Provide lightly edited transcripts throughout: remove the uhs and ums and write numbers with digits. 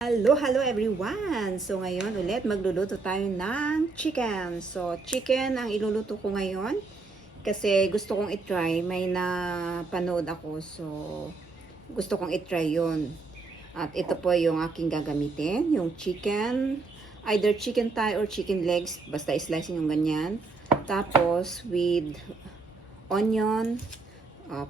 Hello everyone! So ngayon ulit magluluto tayo ng chicken. So chicken ang iluluto ko ngayon kasi gusto kong itry. May napanood ako, so gusto kong itry yun. At ito po yung aking gagamitin, yung chicken, either chicken thigh or chicken legs, basta slice yung ganyan. Tapos with onion, uh,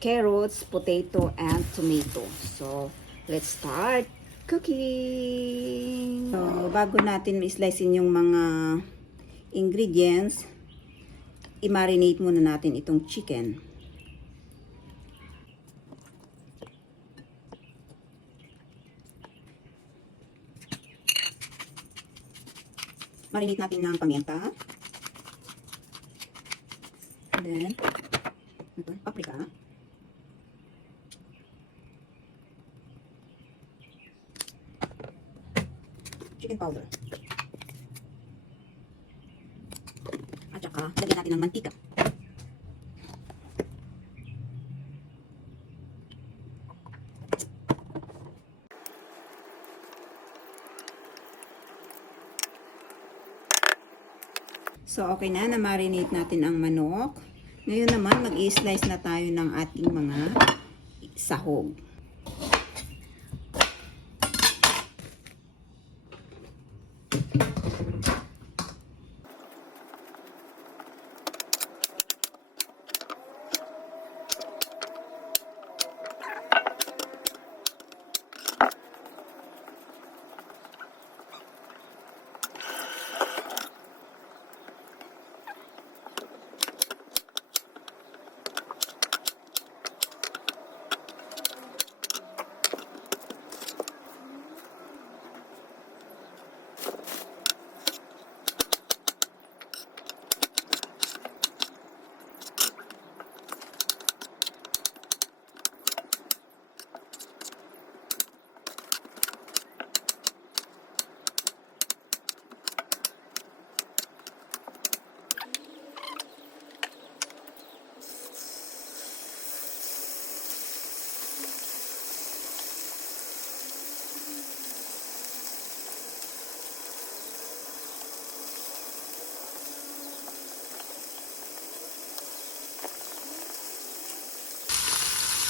carrots, potato, and tomato. So let's start cooking. So, bago natin i-slicein yung mga ingredients, i-marinate muna natin itong chicken. Marinate natin ng paminta. And then, paprika. Chicken powder. At saka, lagyan natin ng mantika. So, okay na-marinate natin ang manok. Ngayon naman, mag-i-slice na tayo ng ating mga sahog.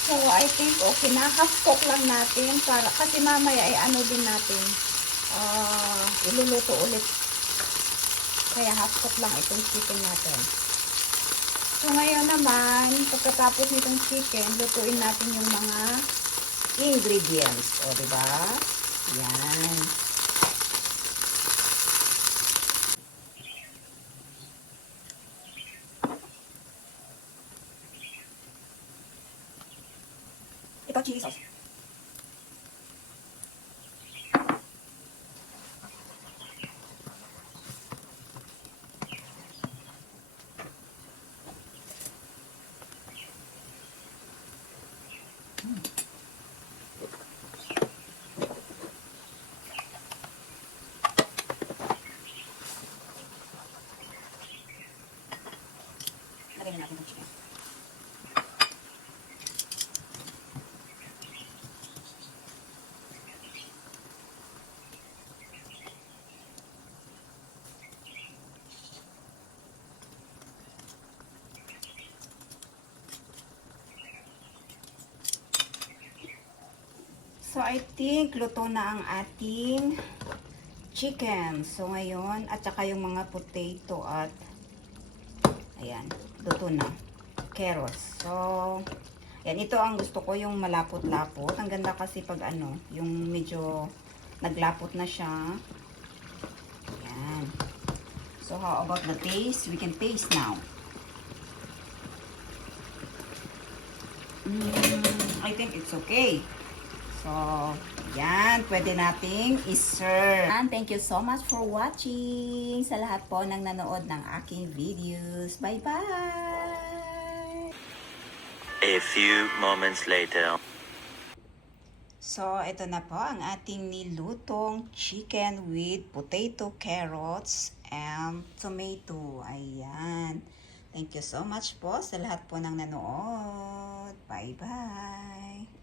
So, I think okay na. Half cook lang natin para, kasi mamaya ay ano din natin, iluluto ulit. Kaya half cook lang itong chicken natin. So, ngayon naman, pagkatapos nitong chicken, lutuin natin yung mga ingredients. O, diba? Yan. Ito, chili sauce. Lagyan na natin ng chicken. So, I think luto na ang ating chicken. So, ngayon, at saka yung mga potato at ayan, luto na. Carrots. So, yan, ito ang gusto ko, yung malapot-lapot. Ang ganda kasi pag ano, yung medyo naglapot na siya. Ayan. So, how about the taste? We can taste now. I think it's okay. So, yan, pwede nating i-serve. And thank you so much for watching sa lahat po ng nanood ng aking videos. Bye-bye! A few moments later. So, ito na po ang ating nilutong chicken with potato, carrots, and tomato. Ayan. Thank you so much po sa lahat po ng nanood. Bye-bye!